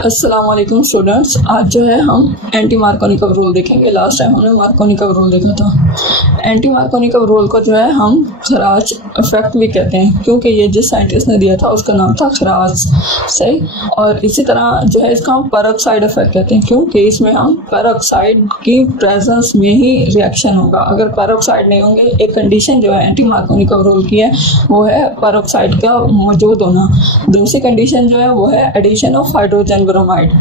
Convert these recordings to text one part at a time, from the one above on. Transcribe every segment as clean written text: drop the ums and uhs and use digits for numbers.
अस्सलाम वालेकुम स्टूडेंट्स। आज जो है हम एंटी मार्कोनिकव रूल देखेंगे। लास्ट टाइम हमने मार्कोनिकव रूल देखा था। एंटी मार्कोनिकव रूल को जो है हम खराज इफेक्ट भी कहते हैं, क्योंकि ये जिस साइंटिस्ट ने दिया था उसका नाम था खराज। सही। और इसी तरह जो है इसका हम पेरोक्साइड इफेक्ट कहते हैं, क्योंकि इसमें हम पेरोक्साइड की प्रेजेंस में ही रिएक्शन होगा। अगर पेरोक्साइड नहीं होंगे, एक कंडीशन जो है एंटी मार्कोनिकव रूल की है वो है पेरोक्साइड का मौजूद होना। दूसरी कंडीशन जो है वो है एडिशन ऑफ हाइड्रोजन ब्रोमाइड।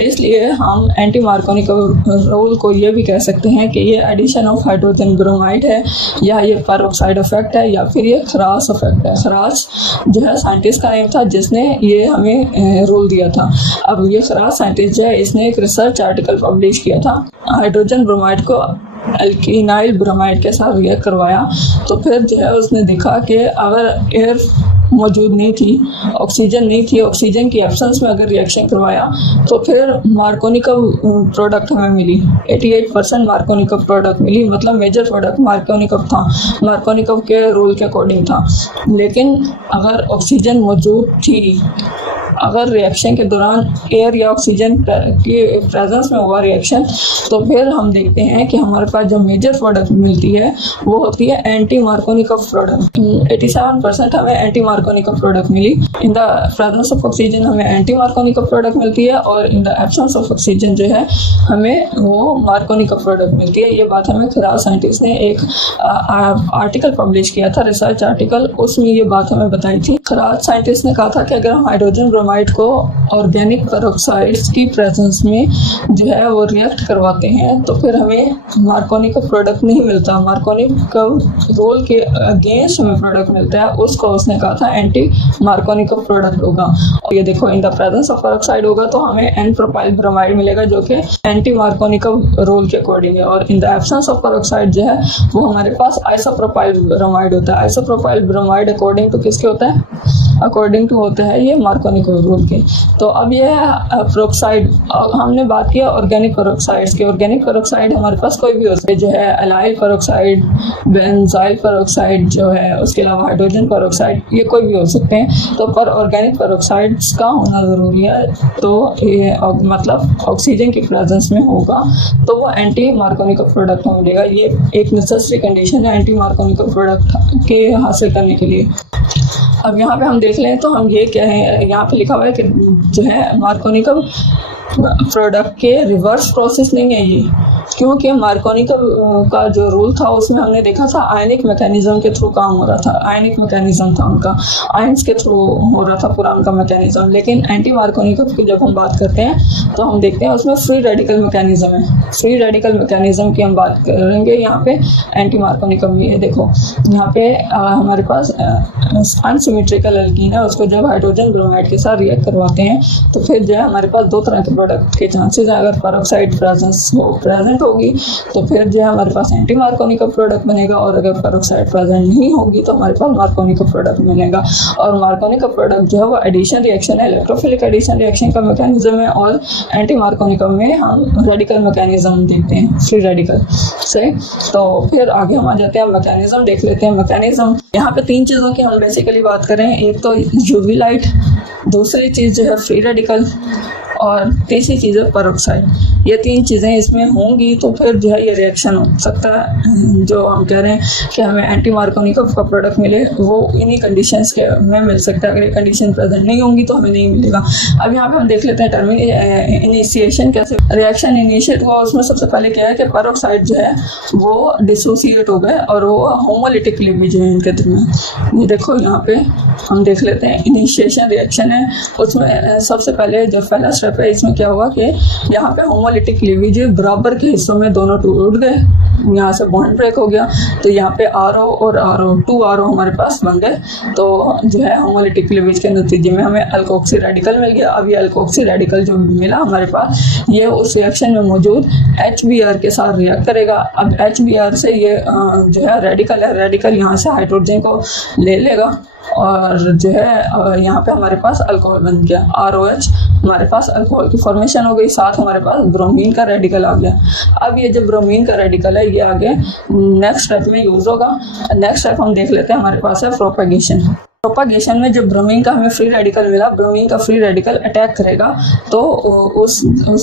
इसलिए हम एंटी मार्कोनिकव रूल को ये भी कह सकते हैं कि ये एडिशन ऑफ हाइड्रोजन ब्रोमाइड है, या ये पेरोक्साइड इफेक्ट है, या फिर ये खराज इफेक्ट है। खराज जो है साइंटिस्ट का नेम था जिसने ये हमें रूल दिया था। अब ये खराज साइंटिस्ट जो है इसने एक रिसर्च आर्टिकल पब्लिश किया था। हाइड्रोजन ब्रोमाइड को अल्किनाइल ब्रोमाइड के साथ रिएक्ट करवाया, तो फिर जो है उसने देखा कि अगर एयर मौजूद नहीं थी, ऑक्सीजन नहीं थी, ऑक्सीजन की एब्सेंस में अगर रिएक्शन करवाया तो फिर मार्कोनिकव प्रोडक्ट हमें मिली। 88% मार्कोनिकव प्रोडक्ट मिली, मतलब मेजर प्रोडक्ट मार्कोनिकव था, मार्कोनिकव के रूल के अकॉर्डिंग था। लेकिन अगर ऑक्सीजन मौजूद थी, अगर रिएक्शन के दौरान एयर या ऑक्सीजन की प्रेजेंस में हुआ रिएक्शन, तो फिर हम देखते हैं कि हमारे पास जो मेजर प्रोडक्ट मिलती है वो होती है एंटी मार्कोनिकव प्रोडक्ट। 87% हमें एंटी मार्कोनिकव प्रोडक्ट मिली। In the presence of oxygen हमें एंटी मार्कोनिकव प्रोडक्ट मिलती है, और in the absence of oxygen जो है हमें वो मार्कोनिकव प्रोडक्ट मिलती है। ये बात हमें खराज साइंटिस्ट ने एक आर्टिकल पब्लिश किया था, रिसर्च आर्टिकल, उसमें ये बात हमें बताई थी। खराज साइंटिस्ट ने कहा था कि अगर हम हाइड्रोजन ब्रोमाइड को ऑर्गेनिक पेरोक्साइड्स की प्रेजेंस में जो है वो रिएक्ट करवाते हैं तो फिर हमें मार्कोनिकव प्रोडक्ट नहीं मिलता, मार्कोनिकव रूल के अगेंस्ट हमें प्रोडक्ट मिलता है। उसको उसने कहा था एंटी मार्कोनिकव प्रोडक्ट होगा। और ये देखो, इन द प्रेजेंस ऑफ पेरोक्साइड होगा तो हमें एन प्रोपाइल ब्रोमाइड मिलेगा जो कि एंटी मार्कोनिकव रूल के अकॉर्डिंग है। और in the absence of peroxide जो है वो हमारे पास आइसोप्रोपाइल ब्रोमाइड होता है। आइसोप्रोपाइल ब्रोमाइड अकॉर्डिंग टू किसके होता है? अकॉर्डिंग टू होता है ये मार्कोनिकव रूल के। तो अब ये पेरोक्साइड, हमने बात किया ऑर्गेनिक पेरोक्साइड्स की। ऑर्गेनिक पेरोक्साइड हमारे पास कोई भी हो सकते, जो है एलाइल पेरोक्साइड, बेंजाइल पेरोक्साइड जो है, उसके अलावा हाइड्रोजन पेरोक्साइड, ये कोई भी हो सकते हैं। तो पर ऑर्गेनिक पेरोक्साइड्स का होना ज़रूरी है, तो ये मतलब ऑक्सीजन की प्रेजेंस में होगा तो वो एंटी मार्कोनिकव प्रोडक्ट मिलेगा। ये एक नेसेसरी कंडीशन है एंटी मार्कोनिकव प्रोडक्ट के हासिल करने के लिए। अब यहाँ पे हम देख लें तो हम ये क्या है, यहाँ पे लिखा हुआ है कि जो है मार्कोनिकव प्रोडक्ट के रिवर्स प्रोसेस नहीं है ये, क्योंकि मार्कोनिकव का जो रूल था उसमें हमने देखा था आयनिक मैकेनिज्म के थ्रू काम हो रहा था। आयनिक मैकेनिज्म था उनका, आयंस के थ्रू हो रहा था पूरा उनका मैकेनिज्म। लेकिन एंटी मार्कोनिकव की जब हम बात करते हैं तो हम देखते हैं उसमें फ्री रेडिकल मैकेनिज्म है। फ्री रेडिकल मैकेनिज्म की हम बात करेंगे यहाँ पे एंटी मार्कोनिकव में। ये देखो यहाँ पे हमारे पास अनसिमेट्रिकल एल्कीन है, उसको जब हाइड्रोजन ब्रोमाइड के साथ रिएक्ट करवाते हैं तो फिर जो है हमारे पास दो तरह के प्रोडक्ट के चांसेस है। अगर पेरोक्साइड प्रेजेंट होगी तो फिर जो है हमारे पास एंटी मार्कोनिकव प्रोडक्ट बनेगा, और अगर पेरोक्साइड प्रेजेंट नहीं होगी तो हमारे पास मार्कोनिकव प्रोडक्ट मिलेगा। और मार्कोनिकव प्रोडक्ट जो है वो एडिशन रिएक्शन है, इलेक्ट्रोफिलिक एडिशन रिएक्शन का मैकेनिज्म है, और एंटी मार्कोनिकव में हम रेडिकल मैकेनिज्म देखते हैं, फ्री रेडिकल। सही। तो फिर आगे हम आ जाते हैं, मैकेनिज्म देख लेते हैं। मैकेनिज्म यहाँ पे तीन चीज़ों की हम बेसिकली बात करें। एक तो यूवी लाइट, दूसरी चीज़ जो है फ्री रेडिकल, और तीसरी चीज़ है पेरोक्साइड। ये तीन चीज़ें इसमें होंगी तो फिर जो है ये रिएक्शन हो सकता है। जो हम कह रहे हैं कि हमें एंटी मार्कोनिकव का प्रोडक्ट मिले वो इन्हीं कंडीशंस के में मिल सकता है। अगर ये कंडीशन प्रेजेंट नहीं होंगी तो हमें नहीं मिलेगा। अब यहाँ पे हम देख लेते हैं इनिशिएशन कैसे रिएक्शन इनिशिएट हुआ। उसमें सबसे पहले क्या है कि पेरोक्साइड जो है वो डिसोसिएट हो गए और वो होमोलिटिक क्लीवेज है इनके दरमियान। ये देखो यहाँ पे हम देख लेते हैं इनिशिएशन रिएक्शन है। उसमें सबसे पहले जो पहला स्टेप है इसमें क्या हुआ कि यहाँ पे होमोलिटिक क्लीवेज बराबर के हिस्सों में दोनों टूट गए, यहाँ से बॉन्ड ब्रेक हो गया। तो यहाँ पे RO और RO 2 RO हमारे पास बन गए। तो जो है होमोलिटिक क्लीवेज के नतीजे में हमें अल्कोक्सी रेडिकल मिल गया। अब ये अल्कोक्सी रेडिकल जो मिला हमारे पास, ये उस रिएक्शन में मौजूद HBr के साथ रिएक्ट करेगा। अब HBr से ये जो है रेडिकल है, रेडिकल यहाँ से हाइड्रोजन को ले लेगा और जो है यहाँ पे हमारे पास अल्कोहल बन गया, ROH। हमारे पास अल्कोहल की फॉर्मेशन हो गई, साथ हमारे पास ब्रोमीन का रेडिकल आ गया। अब ये जो ब्रोमीन का रेडिकल है ये आगे नेक्स्ट स्टेप में यूज होगा। नेक्स्ट स्टेप हम देख लेते हैं, हमारे पास है प्रोपेगेशन। प्रोपागेशन में जो ब्रोमीन का हमें फ्री रेडिकल मिला, ब्रोमीन का फ्री रेडिकल अटैक करेगा तो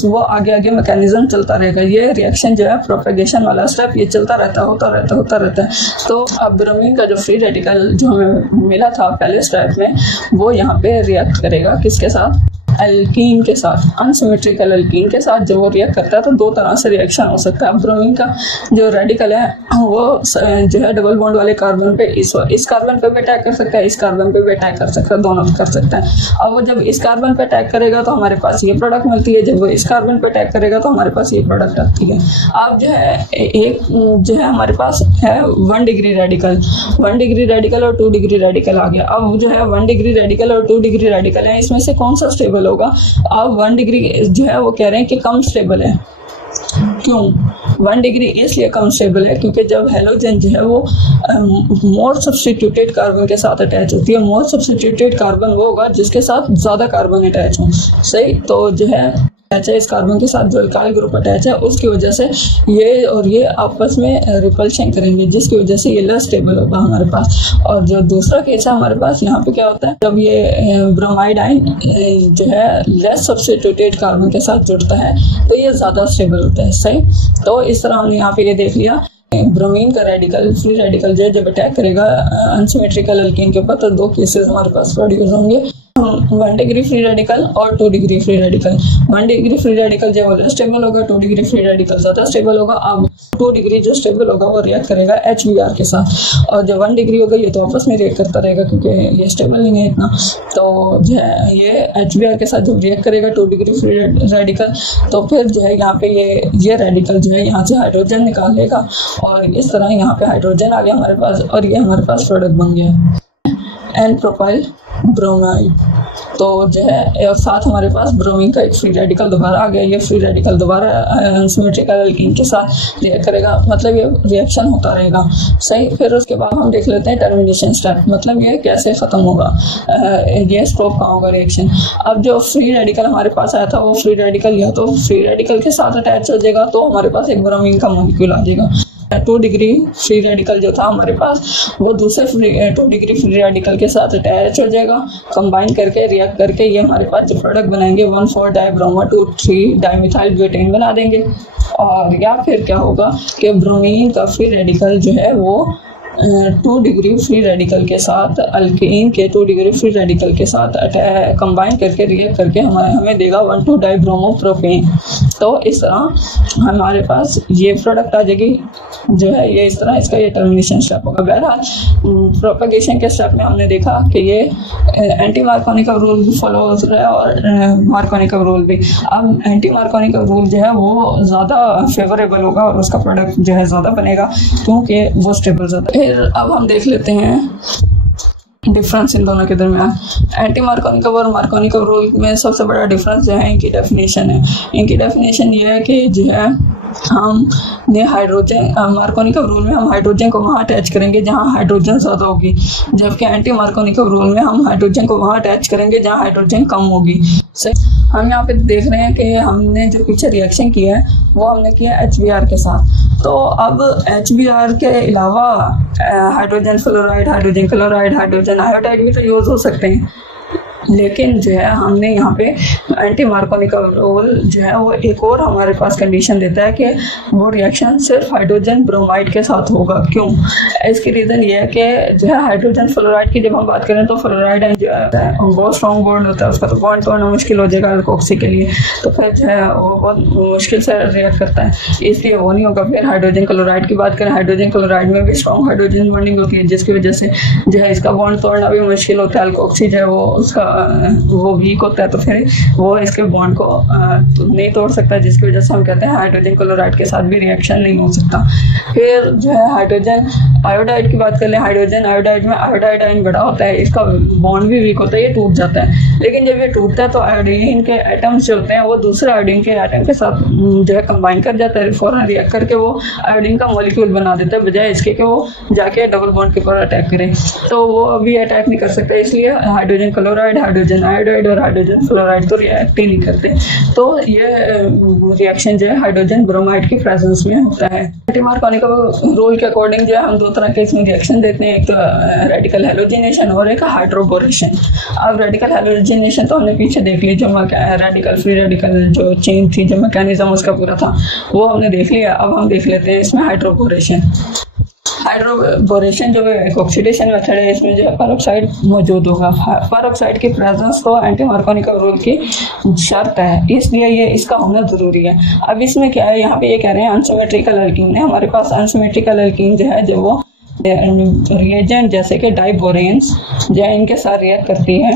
वो आगे मैकेनिज्म चलता रहेगा। ये रिएक्शन जो है प्रोपागेशन वाला स्टेप ये चलता रहता है। तो अब ब्रोमीन का जो फ्री रेडिकल जो हमें मिला था पहले स्टेप में, वो यहाँ पे रिएक्ट करेगा किसके साथ, एल्कीन के साथ, अनसिमेट्रिकल एल्कीन के साथ। जब वो रिएक्ट करता है तो दो तरह से रिएक्शन हो सकता है। ब्रोमीन का जो रेडिकल है वो जो है डबल बॉन्ड वाले कार्बन पे इस कार्बन पे भी अटैक कर सकता है, इस कार्बन पे भी अटैक कर सकता है, दोनों कर सकता है। अब वो जब इस कार्बन पे अटैक करेगा तो हमारे पास ये प्रोडक्ट मिलती है, जब वो इस कार्बन पे अटैक करेगा तो हमारे पास ये प्रोडक्ट आती है। अब जो है एक जो है हमारे पास है 1 डिग्री रेडिकल, 1 डिग्री रेडिकल और 2 डिग्री रेडिकल आ गया। अब जो है 1 डिग्री रेडिकल और 2 डिग्री रेडिकल है, इसमें से कौन सा स्टेबल होगा? अब 1 डिग्री जो है वो कह रहे हैं कि कम स्टेबल है। क्यों 1 डिग्री इसलिए कम स्टेबल है क्योंकि जब हैलोजन जो है वो मोर सब्स्टिट्यूटेड कार्बन के साथ अटैच होती है। मोर सब्स्टिट्यूटेड कार्बन वो होगा जिसके साथ ज्यादा कार्बन अटैच हो, सही। तो जो है इस कार्बन के साथ जो अल्काइल ग्रुप अटैच है उसकी वजह से ये और ये आपस में रिपल्शन करेंगे, जिसकी वजह से ये लेस स्टेबल होगा हमारे पास। और जो दूसरा केस है हमारे पास, यहाँ पे क्या होता है, जब ये ब्रोमाइड आयन जो है लेस सब्स्टिट्यूटेड कार्बन के साथ जुड़ता है तो ये ज्यादा स्टेबल होता है, सही। तो इस तरह हमने यहाँ पे ये देख लिया ब्रोमीन का रेडिकल फ्री रेडिकल जो है जब अटैक करेगा अनसिमेट्रिकल एल्कीन के ऊपर तो दो केसेस हमारे पास प्रोड्यूस होंगे, 1 डिग्री फ्री रेडिकल और 2 degree free radical. 1 degree free radical जो है स्टेबल होगा, 2 डिग्री फ्री रेडिकल ज्यादा स्टेबल होगा। अब 2 डिग्री जो स्टेबल होगा वो रिएक्ट करेगा HBr के साथ, और जो 1 डिग्री होगा ये तो आपस में रिएक्ट करता रहेगा क्योंकि ये स्टेबल नहीं है इतना। तो जो है ये HBr के साथ जब रिएक्ट करेगा 2 डिग्री फ्री रेडिकल, तो फिर जो है यहाँ पे ये रेडिकल जो है यहाँ से हाइड्रोजन निकाल लेगा और इस तरह यहाँ पे हाइड्रोजन आ गया हमारे पास और ये हमारे पास प्रोडक्ट बन गया एन प्रोपाइल ब्रोमाइड। तो जो है और साथ हमारे पास ब्रोमीन का एक फ्री रेडिकल दोबारा आ गया। ये फ्री रेडिकल दोबारा अनसिमेट्रिकल एल्कीन के साथ रिएक्ट करेगा, मतलब ये रिएक्शन होता रहेगा, सही। फिर उसके बाद हम देख लेते हैं टर्मिनेशन स्टेप, मतलब ये कैसे खत्म होगा, ये स्टॉप कहाँ होगा रिएक्शन। अब जो फ्री रेडिकल हमारे पास आया था वो फ्री रेडिकल या तो फ्री रेडिकल के साथ अटैच हो जाएगा तो हमारे पास एक ब्रोमीन का मॉलिक्यूल आ जाएगा। 2 डिग्री फ्री रेडिकल जो था हमारे पास वो दूसरे 2 डिग्री फ्री रेडिकल के साथ अटैच हो जाएगा, कंबाइन करके रिएक्ट करके ये हमारे पास जो प्रोडक्ट बनाएंगे 1,4-डाइब्रोमा 2,3 डाइमिथाइल ब्यूटेन बना देंगे। और या फिर क्या होगा कि ब्रोमीन का फ्री रेडिकल जो है वो 2 डिग्री फ्री रेडिकल के साथ अल्कीन के 2 डिग्री फ्री रेडिकल के साथ कंबाइन करके रिएक्ट करके हमें देगा 1,2-डाइब्रोमोप्रोपेन। तो इस तरह हमारे पास ये प्रोडक्ट आ जाएगी जो है ये इस तरह इसका ये टर्मिनेशन स्टेप होगा। बहरहाल प्रोपेगेशन के स्टेप में हमने देखा कि ये एंटी मार्कोनिकल रूल भी फॉलो हो रहा है और मार्कोनिकल रूल भी। अब एंटी मार्कोनिकल रूल जो है वो ज़्यादा फेवरेबल होगा और उसका प्रोडक्ट जो है ज़्यादा बनेगा क्योंकि वो स्टेबल ज़्यादा। फिर अब हम देख लेते हैं डिफरेंस इन दोनों के दरमियान। एंटी मार्कोनिकल और मार्कोनिकल रूल में सबसे बड़ा डिफरेंस जो है इनकी डेफिनेशन है। इनकी डेफिनेशन ये है कि जो है हमने हाइड्रोजन मार्कोनिकल रूल में हम हाइड्रोजन को वहाँ अटैच करेंगे जहाँ हाइड्रोजन ज़्यादा होगी, जबकि एंटी मार्कोनिकल रूल में हम हाइड्रोजन को वहाँ अटैच करेंगे जहाँ हाइड्रोजन कम होगी। हम यहाँ पे देख रहे हैं कि हमने जो पीछे रिएक्शन किया है वो हमने किया HBr के साथ। तो अब HBr के अलावा hydrogen fluoride, hydrogen chloride, hydrogen iodide भी तो यूज़ हो सकते हैं, लेकिन जो है हमने यहाँ पे एंटी मार्कोनिकल रूल जो है वो एक और हमारे पास कंडीशन देता है कि वो रिएक्शन सिर्फ हाइड्रोजन ब्रोमाइड के साथ होगा। क्यों? इसकी रीज़न ये है कि जो है हाइड्रोजन फ्लोराइड की जब हम बात करें तो फ्लोराइड जो है बहुत स्ट्रॉन्ग बॉन्ड होता है, उसका तो बॉन्ड तोड़ना मुश्किल हो जाएगा अल्कोक्सी के लिए, तो फिर जो है वो बहुत मुश्किल से रिएक्ट करता है, इसलिए वो नहीं होगा। फिर हाइड्रोजन क्लोराइड की बात करें, हाइड्रोजन क्लोराइड में भी स्ट्रॉन्ग हाइड्रोजन बॉन्डिंग होती है जिसकी वजह से जो है इसका बॉन्ड तोड़ना भी मुश्किल होता है। अल्कोक्सी जो है वो उसका वो वीक होता है तो फिर वो इसके बॉन्ड को नहीं तोड़ सकता, जिसकी वजह से हम कहते हैं हाइड्रोजन क्लोराइड के साथ भी रिएक्शन नहीं हो सकता। फिर जो है हाइड्रोजन आयोडाइड की बात कर ले, हाइड्रोजन आयोडाइड में आयोडाइड आयन बड़ा होता है, इसका बॉन्ड भी वीक होता है, ये टूट जाता है। लेकिन जब ये टूटता है तो आयोडीन के एटम्स जो होते हैं वो दूसरे आयोडीन के एटम के साथ जो है कंबाइन कर जाता है, फौरन रिएक्ट करके वो आयोडीन का मॉलिक्यूल बना देता है, बजाय इसके कि वो जाके डबल बॉन्ड के ऊपर अटैक करे। तो वो अभी अटैक नहीं कर सकता, इसलिए हाइड्रोजन क्लोराइड, हाइड्रोजन आयोडाइड और हाइड्रोजन फ्लोराइड तो रिएक्ट ही नहीं करते। तो ये रिएक्शन जो है हाइड्रोजन ब्रोमाइड की प्रेजेंस में होता है। एंटी मार्कोनी रूल के अकॉर्डिंग जो है हम दो तरह के इसमें रिएक्शन देते हैं, एक तो रेडिकल हैलोजिनेशन और एक हाइड्रोबोरेशन। अब रेडिकल हैलोजिनेशन तो हमने पीछे देख ली, जो रेडिकल फ्री रेडिकल जो चेन थी, जो मैकेनिज्म उसका पूरा था वो हमने देख लिया। अब हम देख लेते हैं इसमें हाइड्रोबोरेशन। हाइड्रोबोरेशन जो है ऑक्सीडेशन मेथड है, इसमें जो है पेरोक्साइड मौजूद होगा। पेरोक्साइड की प्रेजेंस तो एंटी मार्कोनी रूल की शर्त है, इसलिए ये इसका होना जरूरी है। अब इसमें क्या है, यहाँ पे ये कह रहे हैं अनसिमेट्रिकल एल्कीन है। हमारे पास अनसिमेट्रिकल एल्कीन जो है, जो वो रिएजेंट जैसे कि डाइबोरेन्स जो है इनके साथ रिएक्ट करती है,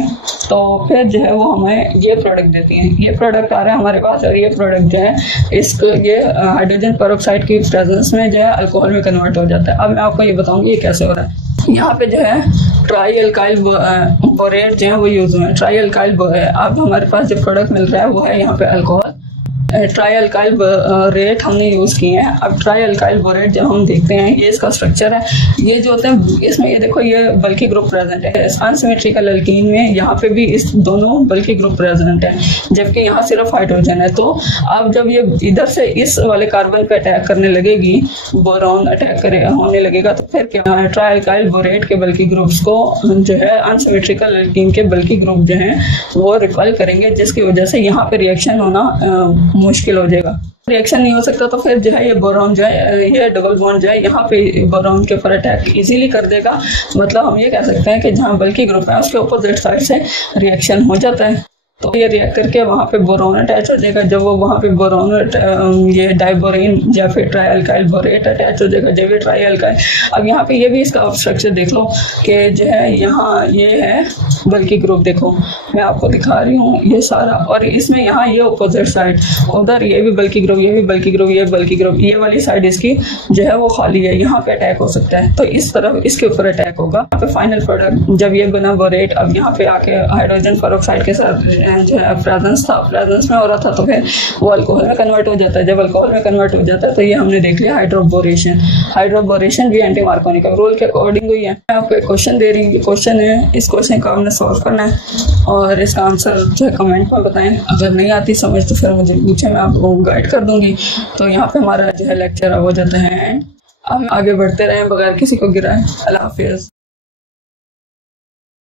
तो फिर जो है वो हमें ये प्रोडक्ट देती हैं। ये प्रोडक्ट आ रहा है हमारे पास, और ये प्रोडक्ट जो है इसको ये हाइड्रोजन पेरोक्साइड की प्रेजेंस में जो है अल्कोहल में कन्वर्ट हो जाता है। अब मैं आपको ये बताऊंगी ये कैसे हो रहा है। यहाँ पे जो है ट्राई अल्काइल बोरेट जो है वो यूज हुए हैं। ट्राई अल्काइल अब हमारे पास जो प्रोडक्ट मिल रहा है वो है यहाँ पे अल्कोहल। ट्राई अल्काइल बोरेट हमने यूज़ किए हैं। अब ट्राई अल्काइल बोरेट जब हम देखते हैं, ये इसका स्ट्रक्चर है। ये जो होते हैं इसमें ये देखो ये बल्कि ग्रुप प्रेजेंट है। अनसिमेट्रिकल एल्कीन में यहाँ पे भी इस दोनों बल्कि ग्रुप प्रेजेंट है, जबकि यहाँ सिर्फ हाइड्रोजन है। तो अब जब ये इधर से इस वाले कार्बन पे अटैक करने लगेगी, बोरॉन अटैक होने लगेगा, तो फिर क्या ट्राई अल्काइल बोरेट के बल्कि ग्रुप्स को जो है अनसिमेट्रिकल एल्कीन के बल्कि ग्रुप जो है वो रिपल करेंगे, जिसकी वजह से यहाँ पे रिएक्शन होना मुश्किल हो जाएगा। रिएक्शन नहीं हो सकता तो फिर जो है ये बोरॉन जो है, ये डबल बॉन्ड जो है यहाँ पे बोरॉन के ऊपर अटैक इजीली कर देगा। मतलब हम ये कह सकते हैं कि जहाँ बल्कि ग्रुप है उसके अपोजिट साइड से रिएक्शन हो जाता है, तो ये रिएक्ट करके वहाँ पे बोरॉन अटैच हो जाएगा। जब वो वहाँ पे बोरॉन ये डाइबोरेन या फिर ट्राई अल्काइल बोरेट अटैच हो जाएगा, जब ये ट्राई अल्काइल। अब यहाँ पे ये भी इसका स्ट्रक्चर देख लो कि जो है यहाँ ये है बल्कि ग्रुप, देखो मैं आपको दिखा रही हूँ ये सारा, और इसमें यहाँ ये अपोजिट साइड, उधर ये भी बल्कि ग्रुप, ये भी बल्कि ग्रुप, ये बल्कि ग्रुप, ये वाली साइड इसकी जो है वो खाली है, यहाँ पे अटैक हो सकता है। तो इस तरफ इसके ऊपर अटैक होगा। यहाँ पे फाइनल प्रोडक्ट जब ये बना बोरेट, अब यहाँ पे आके हाइड्रोजन पेरोक्साइड के साथ जो है प्रेजेंस में हो रहा था, तो फिर वो अल्कोहल में कन्वर्ट हो जाता है। जब अल्कोहल में कन्वर्ट हो जाता है तो ये हमने देख लिया हाइड्रोबोरेशन। हाइड्रोबोरेशन भी एंटी मार्कोनी रूल के अकॉर्डिंग हुई है। मैं आपको एक क्वेश्चन दे रही हूँ, क्वेश्चन है, इस क्वेश्चन को आपने सॉल्व करना है और इसका आंसर जो है कमेंट में बताएं। अगर नहीं आती समझ तो फिर मुझे पूछे, मैं आपको गाइड कर दूंगी। तो यहाँ पे हमारा जो है लेक्चर हो जाता है एंड। अब आगे बढ़ते रहें बगैर किसी को गिराए। अल्लाह हाफिज़।